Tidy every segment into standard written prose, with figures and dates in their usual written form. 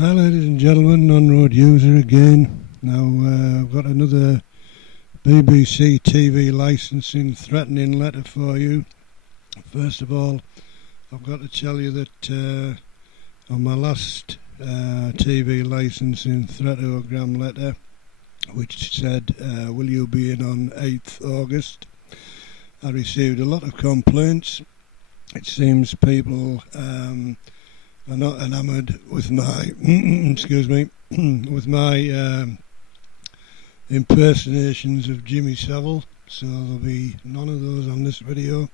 Hi ladies and gentlemen, non-road user again. Now I've got another BBC TV licensing threatening letter for you. First of all, I've got to tell you that on my last TV licensing threatogram letter, which said, will you be in on 8th August, I received a lot of complaints. It seems people are not enamoured with my with my impersonations of Jimmy Savile, so there'll be none of those on this video,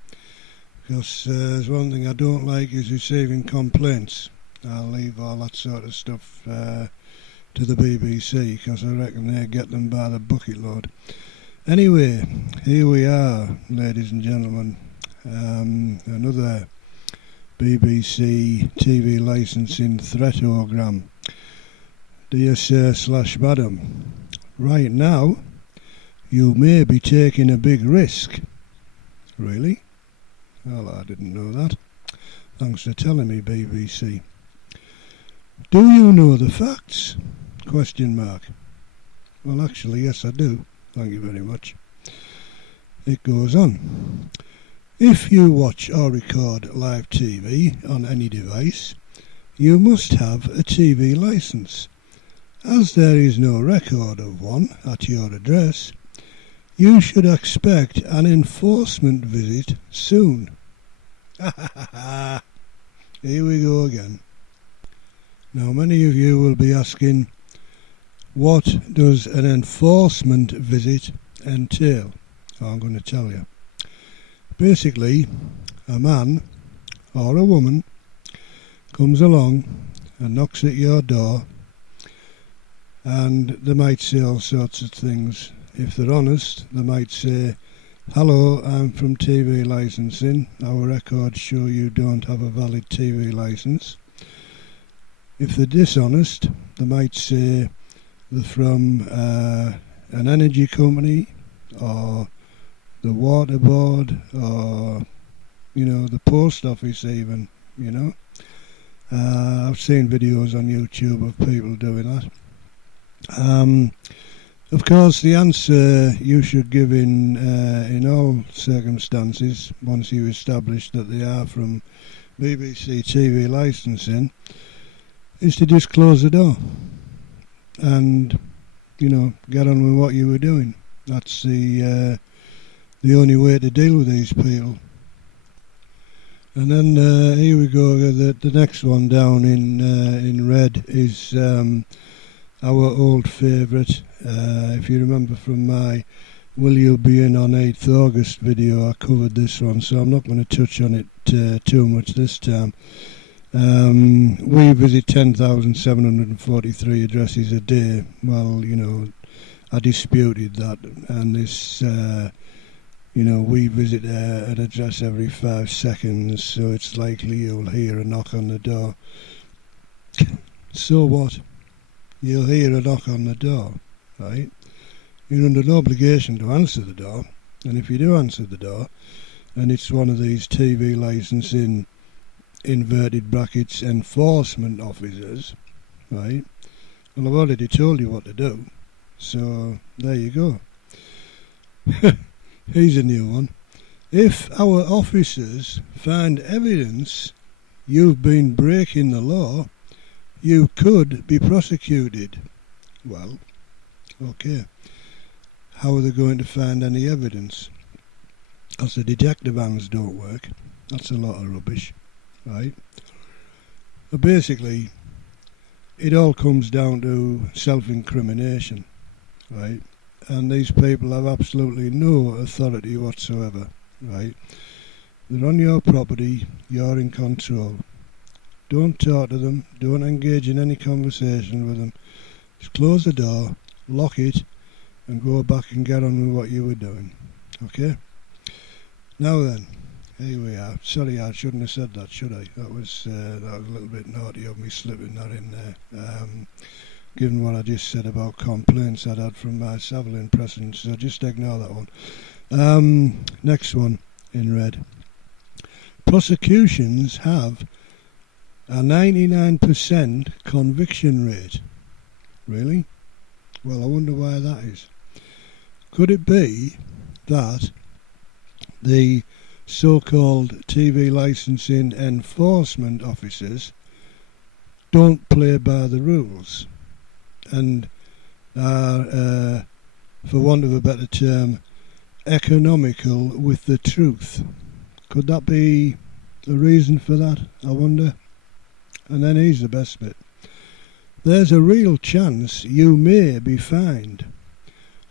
because there's one thing I don't like is receiving complaints. I'll leave all that sort of stuff to the BBC, because I reckon they get them by the bucket load. Anyway, here we are, ladies and gentlemen. Another BBC TV licensing threatogram. Dear Sir / Madam, right now you may be taking a big risk. Really? Well, I didn't know that. Thanks for telling me, BBC. Do you know the facts? ? Well, actually, yes, I do. Thank you very much. It goes on. If you watch or record live TV on any device, you must have a TV license. As there is no record of one at your address, you should expect an enforcement visit soon. Here we go again. Now, many of you will be asking, what does an enforcement visit entail? I'm going to tell you. Basically, a man or a woman comes along and knocks at your door, and they might say all sorts of things. If they're honest, they might say, hello, I'm from TV licensing. Our records show you don't have a valid TV license. If they're dishonest, they might say they're from an energy company, or the water board, or the post office even. I've seen videos on YouTube of people doing that. Of course, the answer you should give in all circumstances, once you establish that they are from BBC TV licensing, is to just close the door and get on with what you were doing. That's the only way to deal with these people. And then here we go. The next one down in red is our old favourite. If you remember from my "Will you be in on 8th August" video, I covered this one, so I'm not going to touch on it too much this time. We visit 10,743 addresses a day. Well, I disputed that, and this. We visit an address every 5 seconds, so it's likely you'll hear a knock on the door. So what? You'll hear a knock on the door, right? You're under no obligation to answer the door, and if you do answer the door, and it's one of these TV licensing, inverted brackets, enforcement officers, right? Well, I've already told you what to do, so there you go. Here's a new one. If our officers find evidence you've been breaking the law, you could be prosecuted. Well, okay. How are they going to find any evidence? Because the detective hands don't work. That's a lot of rubbish, right? But basically, it all comes down to self-incrimination, right? And these people have absolutely no authority whatsoever, right? They're on your property, you're in control. Don't talk to them, don't engage in any conversation with them. Just close the door, lock it, and go back and get on with what you were doing, okay? Now then, here we are. Sorry, I shouldn't have said that, should I? That was a little bit naughty of me slipping that in there. Given what I just said about complaints I'd had from my Savile impressions, so just ignore that one. Next one in red. Prosecutions have a 99% conviction rate. Really? Well, I wonder why that is. Could it be that the so-called TV licensing enforcement officers don't play by the rules and are, for want of a better term, economical with the truth? Could that be the reason for that, I wonder? And then here's the best bit. There's a real chance you may be fined.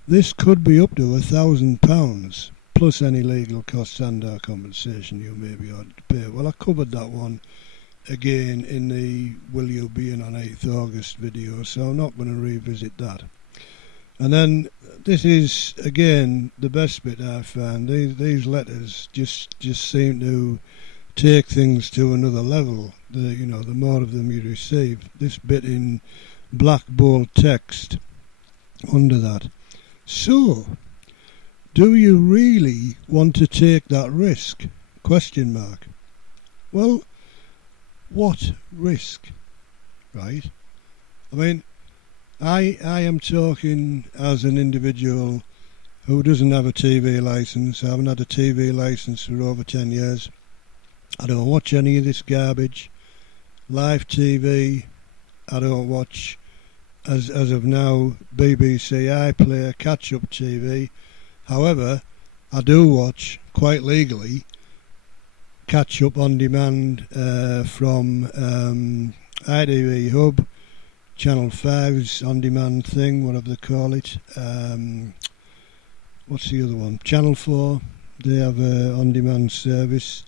This could be up to £1,000 plus any legal costs and or compensation you may be ordered to pay. Well, I covered that one again in the Will You Be In on 8th August video, so I'm not going to revisit that. And then this is again the best bit I found. These letters just seem to take things to another level. The more of them you receive. This bit in black bold text under that. So, do you really want to take that risk? Question mark. Well, what risk? Right? I mean, I am talking as an individual who doesn't have a TV licence. I haven't had a TV licence for over 10 years. I don't watch any of this garbage. Live TV, I don't watch, as of now, BBC iPlayer, catch-up TV. However, I do watch, quite legally, catch-up on demand from ITV Hub, Channel 5's on-demand thing, whatever they call it. What's the other one? Channel 4, they have an on-demand service.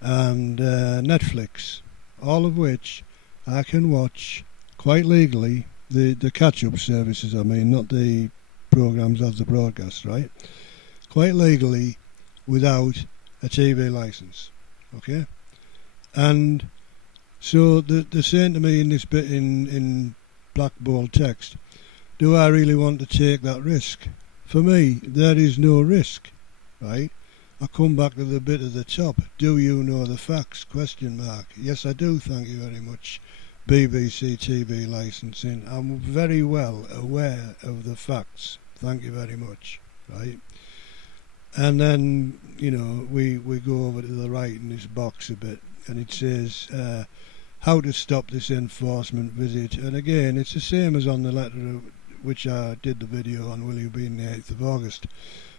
And Netflix, all of which I can watch quite legally, the catch-up services I mean, not the programmes as the broadcast, right? Quite legally without a TV licence, okay? And so they're saying to me in this bit in black bold text, do I really want to take that risk? For me, there is no risk, right? I come back to the bit at the top. Do you know the facts? Question mark. Yes, I do. Thank you very much. BBC TV licensing. I'm very well aware of the facts. Thank you very much. Right. And then, we go over to the right in this box a bit, and it says how to stop this enforcement visit. And again, it's the same as on the letter which I did the video on Will You Be In the 8th of August.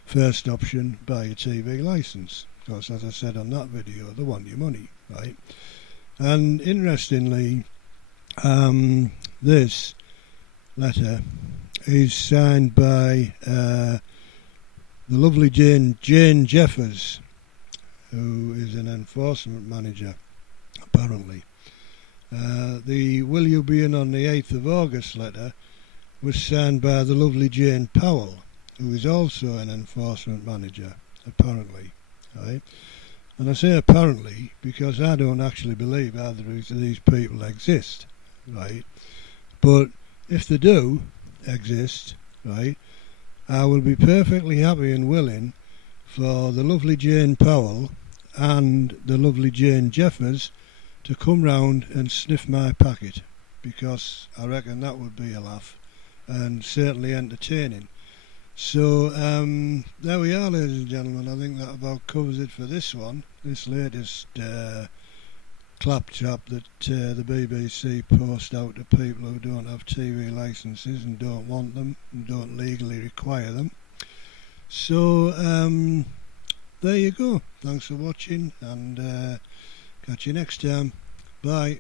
First option, buy a TV licence. Because as I said on that video, they want your money, right? And interestingly, this letter is signed by the lovely Jane Jeffers, who is an enforcement manager, apparently. The Will You Be In on the 8th of August letter was signed by the lovely Jane Powell, who is also an enforcement manager, apparently, right? And I say apparently because I don't actually believe either of these people exist, right? But if they do exist, right, I will be perfectly happy and willing for the lovely Jane Powell and the lovely Jane Jeffers to come round and sniff my packet, because I reckon that would be a laugh and certainly entertaining. So there we are, ladies and gentlemen. I think that about covers it for this one, this latest claptrap that the BBC post out to people who don't have TV licences and don't want them and don't legally require them. So there you go. Thanks for watching, and catch you next time. Bye.